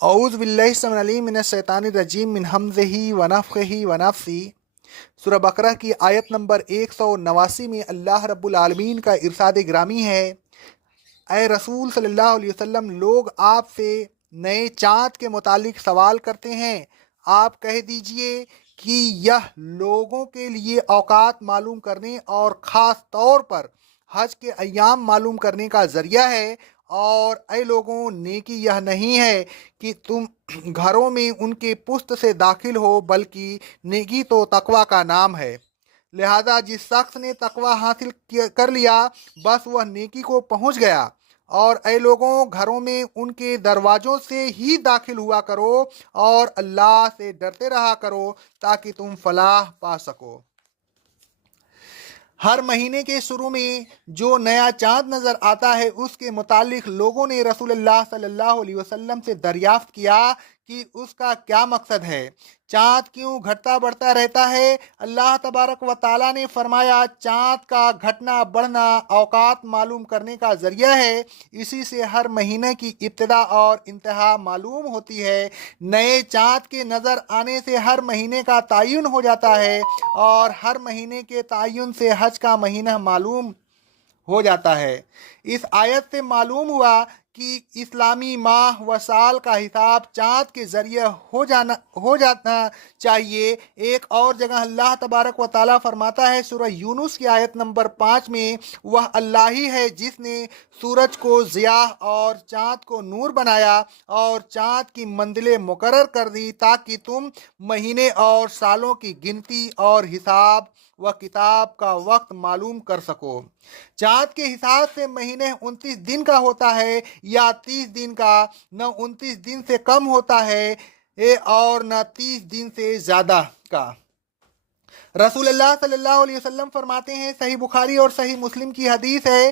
اعوذ باللہ السمیع العلیم من الشیطان الرجیم من حمزہ ونفخہ ونفثہ۔ سورہ بقرہ کی آیت نمبر 189 میں اللہ رب العالمین کا ارشاد گرامی ہے، اے رسول صلی اللہ علیہ وسلم، لوگ آپ سے نئے چاند کے متعلق سوال کرتے ہیں، آپ کہہ دیجئے کہ یہ لوگوں کے لیے اوقات معلوم کرنے اور خاص طور پر حج کے ایام معلوم کرنے کا ذریعہ ہے، اور اے لوگوں، نیکی یہ نہیں ہے کہ تم گھروں میں ان کے پشت سے داخل ہو، بلکہ نیکی تو تقوی کا نام ہے۔ لہذا جس شخص نے تقوی حاصل کر لیا، بس وہ نیکی کو پہنچ گیا۔ اور اے لوگوں، گھروں میں ان کے دروازوں سے ہی داخل ہوا کرو اور اللہ سے ڈرتے رہا کرو تاکہ تم فلاح پا سکو۔ ہر مہینے کے شروع میں جو نیا چاند نظر آتا ہے، اس کے متعلق لوگوں نے رسول اللہ صلی اللہ علیہ وسلم سے دریافت کیا کہ اس کا کیا مقصد ہے، چاند کیوں گھٹتا بڑھتا رہتا ہے؟ اللہ تبارک و تعالیٰ نے فرمایا، چاند کا گھٹنا بڑھنا اوقات معلوم کرنے کا ذریعہ ہے، اسی سے ہر مہینے کی ابتدا اور انتہا معلوم ہوتی ہے۔ نئے چاند کے نظر آنے سے ہر مہینے کا تعین ہو جاتا ہے، اور ہر مہینے کے تعین سے حج کا مہینہ معلوم ہو جاتا ہے۔ اس آیت سے معلوم ہوا کہ اسلامی ماہ و سال کا حساب چاند کے ذریعے ہو جانا چاہیے۔ ایک اور جگہ اللہ تبارک و تعالیٰ فرماتا ہے سورہ یونس کی آیت نمبر 5 میں، وہ اللہ ہی ہے جس نے سورج کو ضیاء اور چاند کو نور بنایا اور چاند کی منزلیں مقرر کر دی تاکہ تم مہینے اور سالوں کی گنتی اور حساب و کتاب کا وقت معلوم کر سکو۔ چاند کے حساب سے مہینے 29 دن کا ہوتا ہے یا 30 دن کا، نہ 29 دن سے کم ہوتا ہے اور نہ 30 دن سے زیادہ کا۔ رسول اللہ صلی اللہ علیہ وسلم فرماتے ہیں، صحیح بخاری اور صحیح مسلم کی حدیث ہے،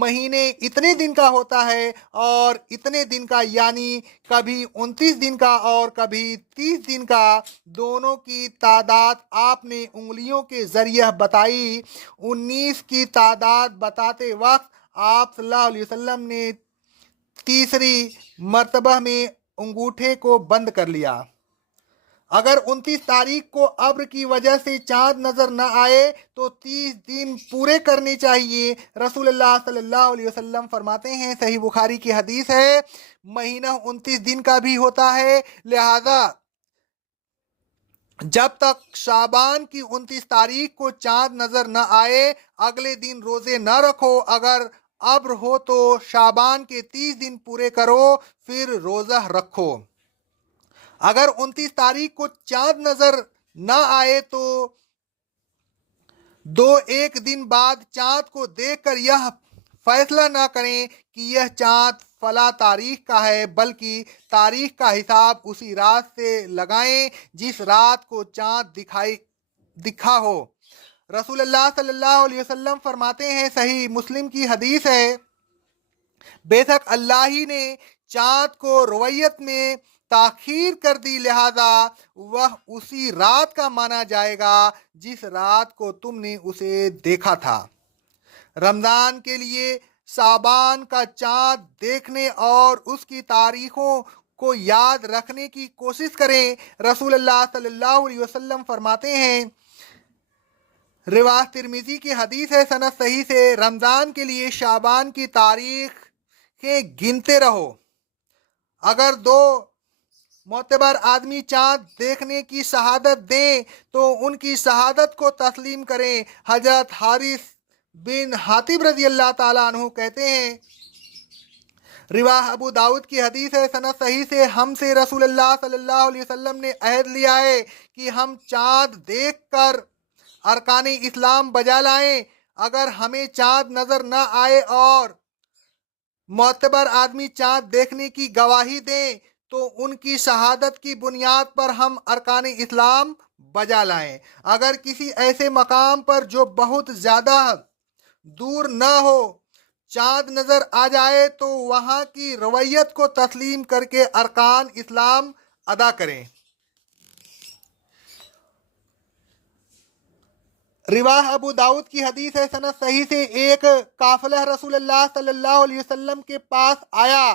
مہینے اتنے دن کا ہوتا ہے اور اتنے دن کا، یعنی کبھی 29 دن کا اور کبھی 30 دن کا۔ دونوں کی تعداد آپ نے انگلیوں کے ذریعے بتائی۔ 19 کی تعداد بتاتے وقت آپ صلی اللہ علیہ وسلم نے تیسری مرتبہ میں انگوٹھے کو بند کر لیا۔ اگر 29 تاریخ کو ابر کی وجہ سے چاند نظر نہ آئے تو 30 دن پورے کرنے چاہیے۔ رسول اللہ صلی اللہ علیہ وسلم فرماتے ہیں، صحیح بخاری کی حدیث ہے، مہینہ 29 دن کا بھی ہوتا ہے، لہذا جب تک شعبان کی 29 تاریخ کو چاند نظر نہ آئے اگلے دن روزے نہ رکھو۔ اگر ابر ہو تو شعبان کے 30 دن پورے کرو، پھر روزہ رکھو۔ اگر 29 تاریخ کو چاند نظر نہ آئے تو ایک دن بعد چاند کو دیکھ کر یہ فیصلہ نہ کریں کہ یہ چاند فلاں تاریخ کا ہے، بلکہ تاریخ کا حساب اسی رات سے لگائیں جس رات کو چاند دکھا ہو۔ رسول اللہ صلی اللہ علیہ وسلم فرماتے ہیں، صحیح مسلم کی حدیث ہے، بے شک اللہ ہی نے چاند کو رویت میں تاخیر کر دی، لہذا وہ اسی رات کا مانا جائے گا جس رات کو تم نے اسے دیکھا تھا۔ رمضان کے لیے شعبان کا چاند دیکھنے اور اس کی تاریخوں کو یاد رکھنے کی کوشش کریں۔ رسول اللہ صلی اللہ علیہ وسلم فرماتے ہیں، روایت ترمذی کی حدیث ہے سند صحیح سے، رمضان کے لیے شعبان کی تاریخ گنتے رہو۔ اگر دو معتبر آدمی چاند دیکھنے کی شہادت دیں تو ان کی شہادت کو تسلیم کریں۔ حضرت حارث بن حاتب رضی اللہ تعالیٰ عنہ کہتے ہیں، روایت ابو داؤد کی حدیث ہے سند صحیح سے، ہم سے رسول اللہ صلی اللہ علیہ وسلم نے عہد لیا ہے کہ ہم چاند دیکھ کر ارکان اسلام بجا لائیں۔ اگر ہمیں چاند نظر نہ آئے اور معتبر آدمی چاند دیکھنے کی گواہی دیں تو ان کی شہادت کی بنیاد پر ہم ارکان اسلام بجا لائیں۔ اگر کسی ایسے مقام پر جو بہت زیادہ دور نہ ہو چاند نظر آ جائے تو وہاں کی رویت کو تسلیم کر کے ارکان اسلام ادا کریں۔ رواہ ابو داؤد کی حدیث ہے سند صحیح سے، ایک قافلہ رسول اللہ صلی اللہ علیہ وسلم کے پاس آیا